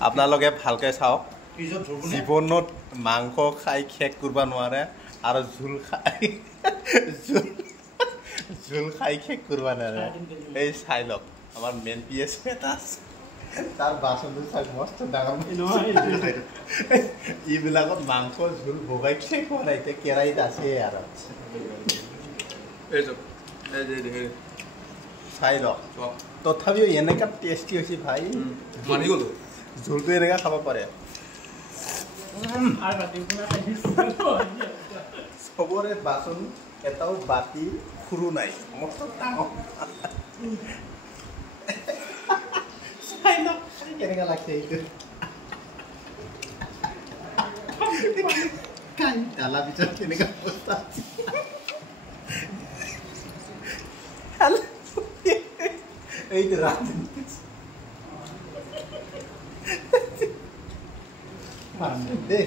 আপোনালোকে ভালকে চাওক জীৱনত মাংস খাই শেষ কৰিব নোৱাৰে আৰু জোল খাই শেষ কৰিব নোৱাৰে এই চাই লওক আমাৰ মেইন পিএছ এটা আছে তাৰ বাচনটো চাই মস্ত ডাঙৰ এইবিলাকত মাংস জোল ভগাই শেষ হোৱা নাই এতিয়া কেৰাহীত আছে আৰু চাই লওক তথাপিও এনেকুৱা টেষ্টি হৈছে ভাই মানি গ'লো জোলটো এনেকুৱা খাব পাৰে চবৰে বাচন এটাও বাতি সৰু নাই মস্ত ডাঙৰ চাই লওক কেনেকুৱা লাগছে এইটো ডালা ভিতৰত কেনেকুৱা অৱস্থা এইটো ৰাতি দে